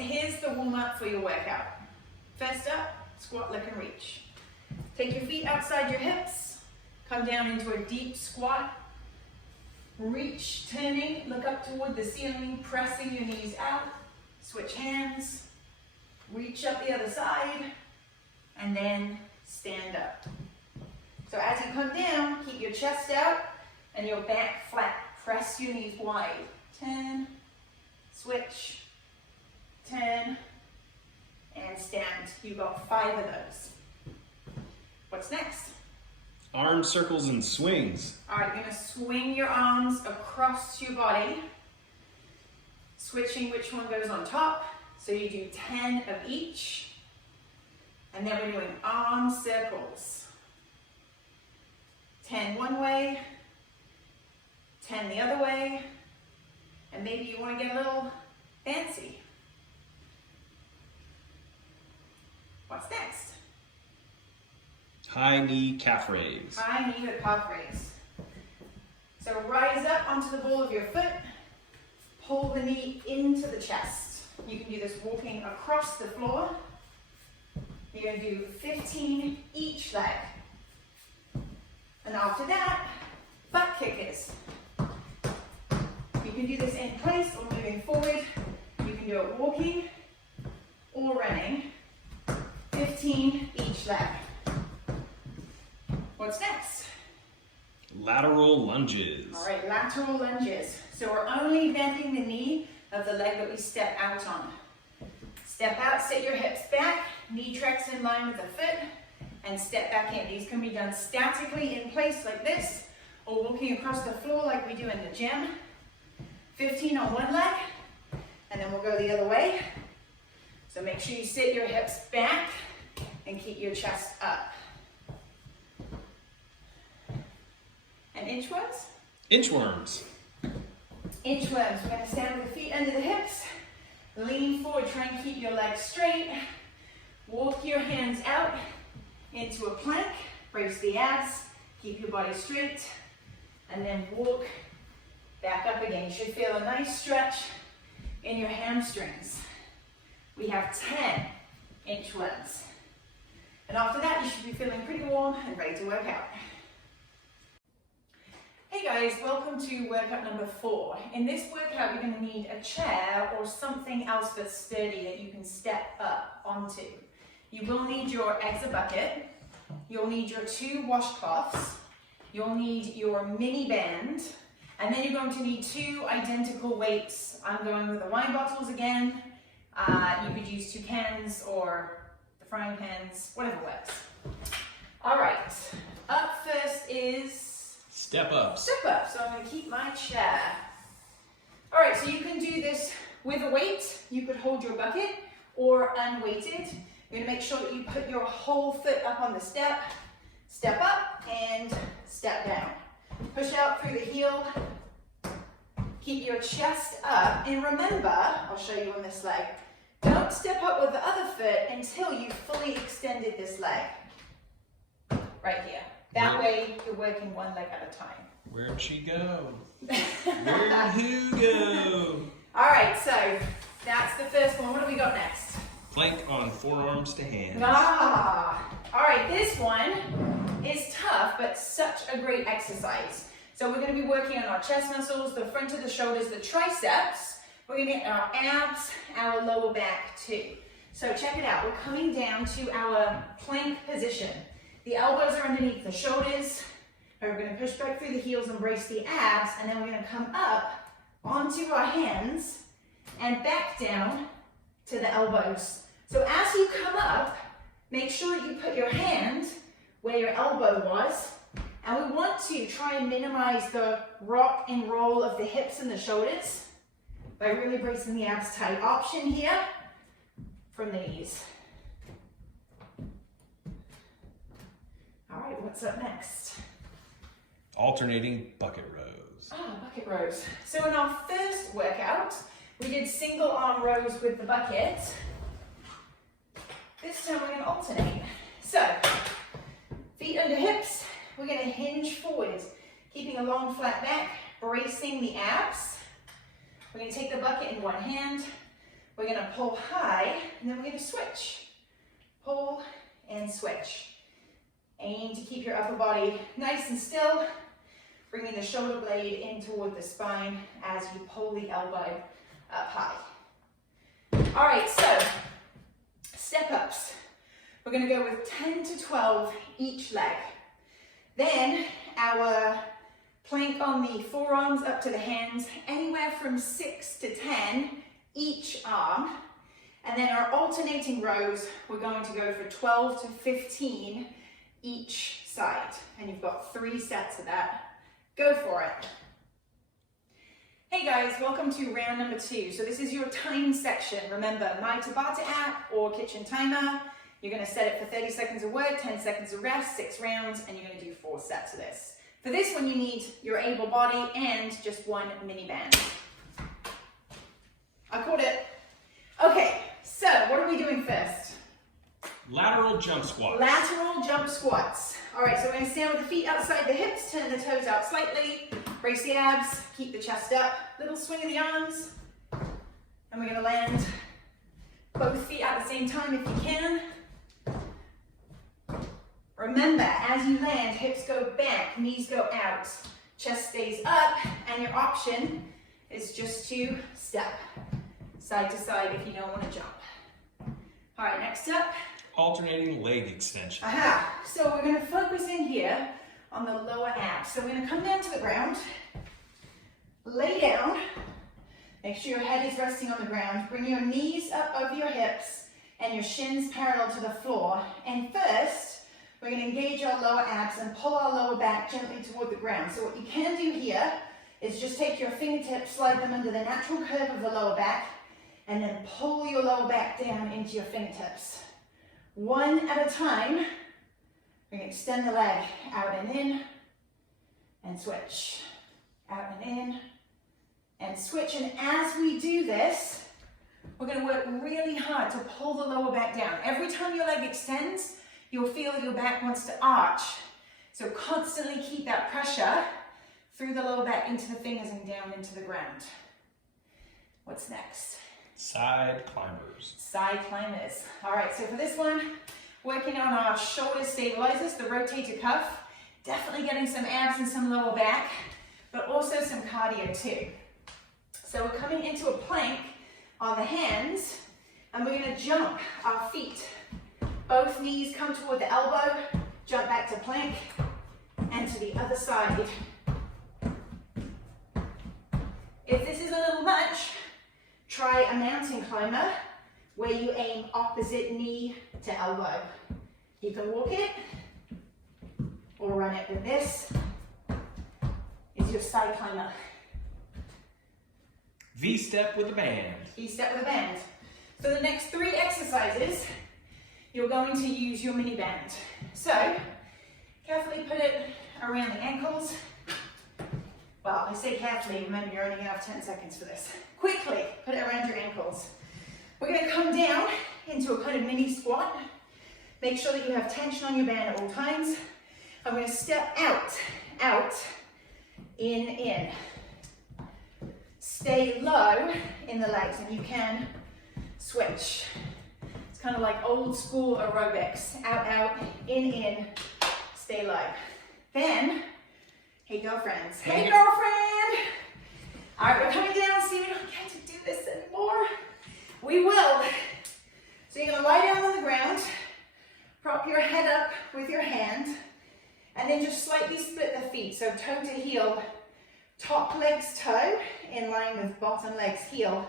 here's the warm-up for your workout. First up, squat, lick, and reach. Take your feet outside your hips, come down into a deep squat. Reach, turning, look up toward the ceiling, pressing your knees out. Switch hands, reach up the other side, and then stand up. So as you come down, keep your chest out and your back flat. Press your knees wide. Turn, switch, turn, and stand. You've got 5 of those. What's next? Arm circles and swings. All right, you're gonna swing your arms across your body, switching which one goes on top. So you do 10 of each, and then we're doing arm circles. 10 one way, 10 the other way, and maybe you want to get a little fancy. What's next? High knee calf raise. High knee to calf raise. So rise up onto the ball of your foot, pull the knee into the chest. You can do this walking across the floor. You're going to do 15 each leg. And after that, butt kickers. You can do this in place or moving forward. You can do it walking or running. 15 each leg. What's next? Lateral lunges. All right, lateral lunges. So we're only bending the knee of the leg that we step out on. Step out, sit your hips back, knee tracks in line with the foot, and step back in. These can be done statically in place like this, or walking across the floor like we do in the gym. 15 on one leg, and then we'll go the other way. So make sure you sit your hips back and keep your chest up. And inchworms? Inchworms. Inchworms. We're going to stand with the feet under the hips. Lean forward, try and keep your legs straight. Walk your hands out into a plank. Brace the abs. Keep your body straight. And then walk back up again. You should feel a nice stretch in your hamstrings. We have 10 inchworms. And after that, you should be feeling pretty warm and ready to work out. Hey guys, welcome to workout number 4. In this workout, you're going to need a chair or something else that's sturdy that you can step up onto. You will need your Exsurgo bucket. You'll need your 2 washcloths. You'll need your mini band. And then you're going to need 2 identical weights. I'm going with the wine bottles again. You could use 2 cans or the frying pans, whatever works. All right, up first is Step ups. step up. So I'm going to keep my chair. All right, so you can do this with a weight. You could hold your bucket or unweighted. You're going to make sure that you put your whole foot up on the step. Step up and step down. Push out through the heel. Keep your chest up. And remember, I'll show you on this leg, don't step up with the other foot until you've fully extended this leg. Right here. That way, you're working one leg at a time. Where'd she go? Where'd who go? All right, so that's the first one. What do we got next? Plank on forearms to hands. All right, this one is tough, but such a great exercise. So we're going to be working on our chest muscles, the front of the shoulders, the triceps. We're going to get our abs, our lower back too. So check it out. We're coming down to our plank position. The elbows are underneath the shoulders. We're going to push back through the heels and brace the abs, and then we're going to come up onto our hands and back down to the elbows. So as you come up, make sure you put your hand where your elbow was, and we want to try and minimize the rock and roll of the hips and the shoulders by really bracing the abs tight. Option here from the knees. All right, what's up next? Alternating bucket rows. Bucket rows. So in our first workout, we did single arm rows with the bucket. This time we're going to alternate. So, feet under hips, we're going to hinge forward, keeping a long flat back, bracing the abs. We're going to take the bucket in one hand, We're going to pull high, and then we're going to switch. Pull and switch. Aim to keep your upper body nice and still, bringing the shoulder blade in toward the spine as you pull the elbow up high. All right, so step ups. We're going to go with 10 to 12 each leg. Then our plank on the forearms up to the hands, anywhere from 6 to 10 each arm. And then our alternating rows, we're going to go for 12 to 15 each side. And you've got 3 sets of that. Go for it. Hey guys, welcome to round number 2. So this is your time section. Remember, My Tabata app or kitchen timer. You're going to set it for 30 seconds of work, 10 seconds of rest, 6 rounds, and you're going to do 4 sets of this. For this one, you need your able body and just 1 mini band. I caught it. Okay, so what are we doing first? Lateral jump squats. Lateral jump squats. All right, so we're going to stand with the feet outside the hips, turn the toes out slightly, brace the abs, keep the chest up, little swing of the arms, and we're going to land both feet at the same time if you can. Remember, as you land, hips go back, knees go out, chest stays up, and your option is just to step side to side if you don't want to jump. All right, next up. Alternating leg extension. Aha, so we're going to focus in here on the lower abs. So we're going to come down to the ground, lay down, make sure your head is resting on the ground, bring your knees up over your hips and your shins parallel to the floor. And first, we're going to engage our lower abs and pull our lower back gently toward the ground. So what you can do here is just take your fingertips, slide them under the natural curve of the lower back, and then pull your lower back down into your fingertips. 1 at a time. We're going to extend the leg out and in, and switch. Out and in, and switch. And as we do this, we're going to work really hard to pull the lower back down. Every time your leg extends, you'll feel that your back wants to arch. So constantly keep that pressure through the lower back into the fingers and down into the ground. What's next? Side climbers. Side climbers. All right, so for this one, working on our shoulder stabilizers, the rotator cuff, definitely getting some abs and some lower back, but also some cardio too. So we're coming into a plank on the hands, and we're going to jump our feet. Both knees come toward the elbow, jump back to plank, and to the other side. If this is a little much, try a mountain climber where you aim opposite knee to elbow. You can walk it or run it, but this is your side climber. V-step with a band. V-step with a band. So the next 3 exercises, you're going to use your mini band. So carefully put it around the ankles. Well, I say carefully, remember you're only going to have 10 seconds for this. Quickly put it around your ankles. We're going to come down into a kind of mini squat. Make sure that you have tension on your band at all times. I'm going to step out, out, in. Stay low in the legs, and you can switch. It's kind of like old school aerobics. Out, out, in, stay low. Then, hey girlfriends. Hey girlfriend! All right, we're coming down. See, we don't get to do this anymore. We will. So you're gonna lie down on the ground, prop your head up with your hand, and then just slightly split the feet. So toe to heel, top leg's toe in line with bottom leg's heel.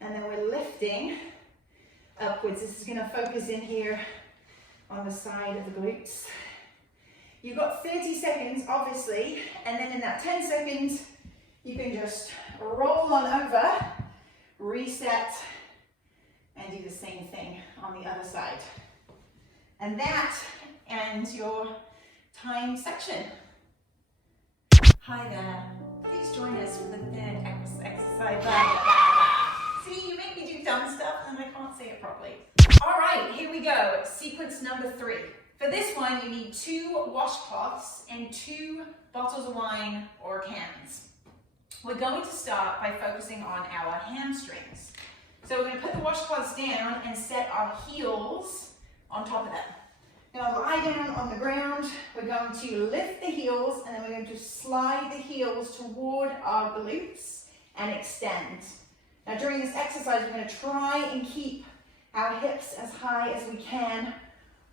And then we're lifting upwards. This is gonna focus in here on the side of the glutes. You've got 30 seconds, obviously, and then in that 10 seconds, you can just roll on over, reset, and do the same thing on the other side. And that ends your time section. Hi there. Please join us for the 3rd exercise. See, you make me do dumb stuff and I can't say it properly. All right, here we go. Sequence number 3. For this one, you need 2 washcloths and 2 bottles of wine or cans. We're going to start by focusing on our hamstrings. So we're going to put the washcloths down and set our heels on top of them. Now lie down on the ground, we're going to lift the heels and then we're going to slide the heels toward our glutes and extend. Now during this exercise, we're going to try and keep our hips as high as we can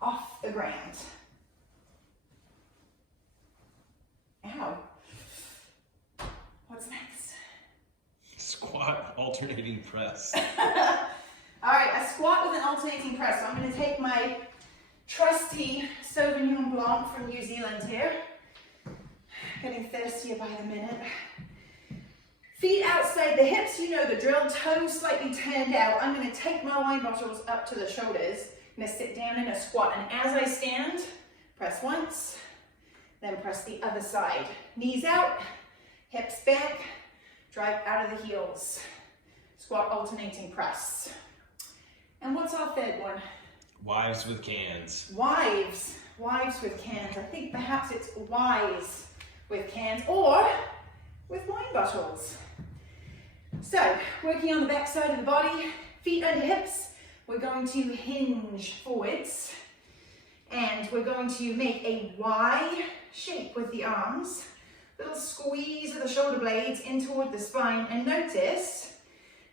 off the ground. Ow. What's next? Squat alternating press. All right, a squat with an alternating press. So I'm going to take my trusty Sauvignon Blanc from New Zealand here. Getting thirstier by the minute. Feet outside the hips, you know the drill. Toes slightly turned out. I'm going to take my wine bottles up to the shoulders. I'm going to sit down in a squat, and as I stand, press once, then press the other side. Knees out, hips back, drive out of the heels. Squat alternating press. And what's our third one? Wives with cans. Wives with cans. I think perhaps it's wives with cans or with wine bottles. So, working on the back side of the body, feet under hips, we're going to hinge forwards and we're going to make a Y shape with the arms, little squeeze of the shoulder blades in toward the spine, and notice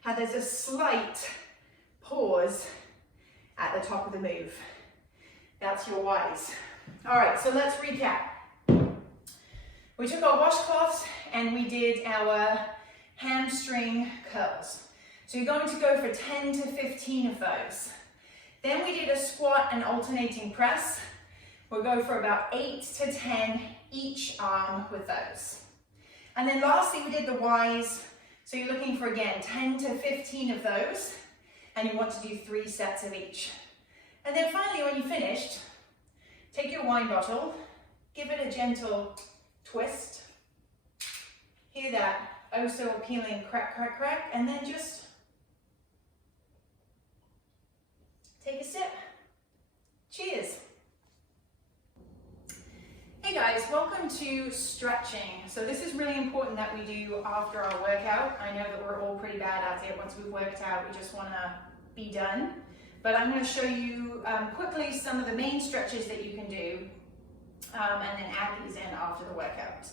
how there's a slight pause at the top of the move. That's your Ys. All right, so let's recap. We took our washcloths and we did our hamstring curls. So you're going to go for 10 to 15 of those. Then we did a squat and alternating press. We'll go for about 8 to 10 each arm with those. And then lastly, we did the Ys. So you're looking for, again, 10 to 15 of those. And you want to do 3 sets of each. And then finally, when you're finished, take your wine bottle, give it a gentle twist. Hear that oh so appealing crack, crack, crack, and then just take a sip. Cheers. Hey guys, welcome to stretching. So this is really important that we do after our workout. I know that we're all pretty bad at it. Once we've worked out, we just want to be done. But I'm going to show you quickly some of the main stretches that you can do and then add these in after the workout.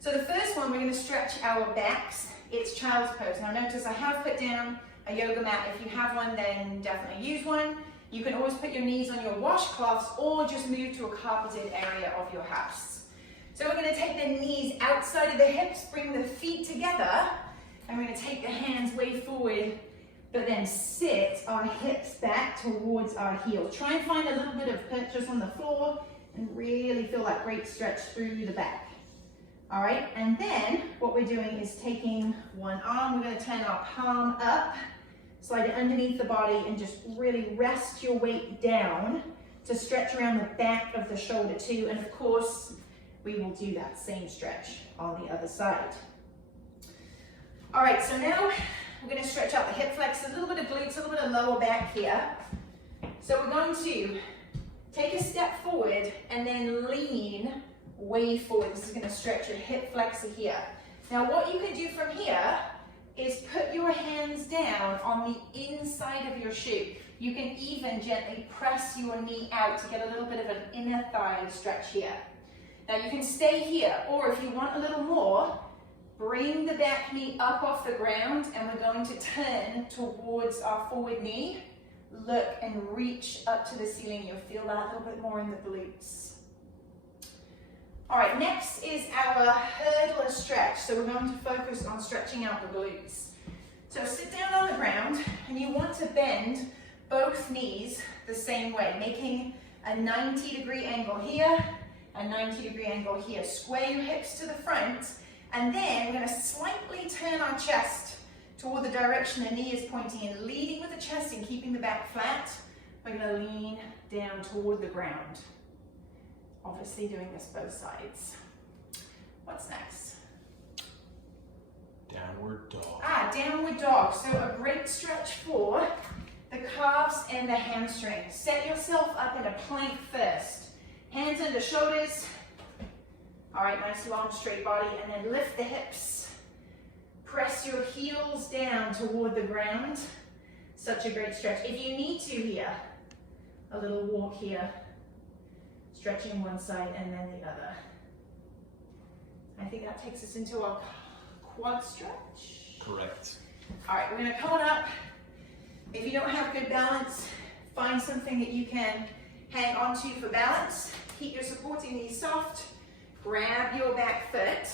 So the first one, we're going to stretch our backs. It's child's pose. Now notice I have put down a yoga mat. If you have one, then definitely use one. You can always put your knees on your washcloths or just move to a carpeted area of your house. So we're going to take the knees outside of the hips, bring the feet together, and we're going to take the hands way forward, but then sit our hips back towards our heels. Try and find a little bit of purchase on the floor and really feel that great stretch through the back. All right, and then what we're doing is taking one arm, we're going to turn our palm up, slide it underneath the body, and just really rest your weight down to stretch around the back of the shoulder too. And of course, we will do that same stretch on the other side. All right, so now we're going to stretch out the hip flexors, a little bit of glutes, a little bit of lower back here. So we're going to take a step forward and then lean way forward. This is going to stretch your hip flexor here. Now what you can do from here is put your hands down on the inside of your shoe. You can even gently press your knee out to get a little bit of an inner thigh stretch here. Now you can stay here, or if you want a little more, bring the back knee up off the ground and we're going to turn towards our forward knee. Look and reach up to the ceiling. You'll feel that a little bit more in the glutes. All right, next is our hurdler stretch. So we're going to focus on stretching out the glutes. So sit down on the ground and you want to bend both knees the same way, making a 90-degree angle here, a 90-degree angle here. Square your hips to the front, and then we're going to slightly turn our chest toward the direction the knee is pointing in, leading with the chest and keeping the back flat. We're going to lean down toward the ground. Obviously doing this both sides. What's next? Downward dog. Downward dog. So a great stretch for the calves and the hamstrings. Set yourself up in a plank first. Hands under shoulders. All right, nice long straight body, and then lift the hips. Press your heels down toward the ground. Such a great stretch. If you need to here, a little walk here, stretching one side and then the other. I think that takes us into our quad stretch. Correct. All right, we're gonna come on up. If you don't have good balance, find something that you can hang onto for balance. Keep your supporting knees soft. Grab your back foot.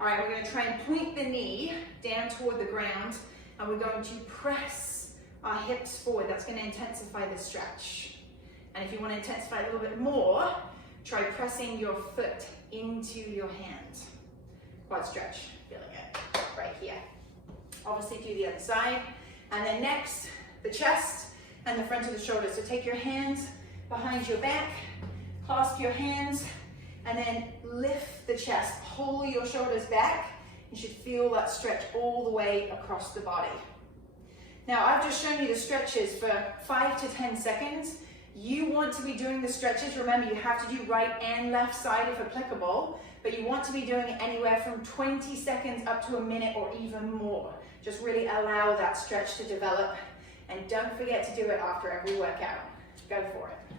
All right, we're gonna try and point the knee down toward the ground, and we're going to press our hips forward. That's gonna intensify the stretch. And if you wanna intensify a little bit more, try pressing your foot into your hand. Quad stretch, feeling it right here. Obviously do the other side. And then next, the chest and the front of the shoulders. So take your hands behind your back, clasp your hands, and then lift the chest. Pull your shoulders back. You should feel that stretch all the way across the body. Now, I've just shown you the stretches for 5 to 10 seconds. You want to be doing the stretches. Remember, you have to do right and left side if applicable, but you want to be doing it anywhere from 20 seconds up to a minute or even more. Just really allow that stretch to develop, and don't forget to do it after every workout. Go for it.